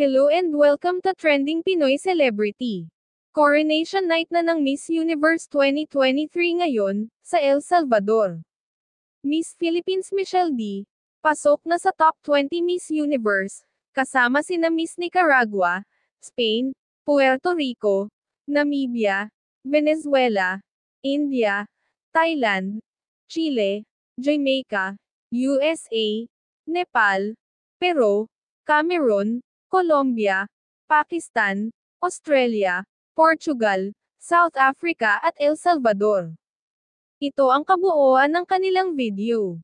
Hello and welcome to Trending Pinoy Celebrity. Coronation night na ng Miss Universe 2023 ngayon, sa El Salvador. Miss Philippines Michelle D. pasok na sa top 20 Miss Universe, kasama sina Miss Nicaragua, Spain, Puerto Rico, Namibia, Venezuela, India, Thailand, Chile, Jamaica, USA, Nepal, Peru, Cameroon, Colombia, Pakistan, Australia, Portugal, South Africa at El Salvador. Ito ang kabuuan ng kanilang video.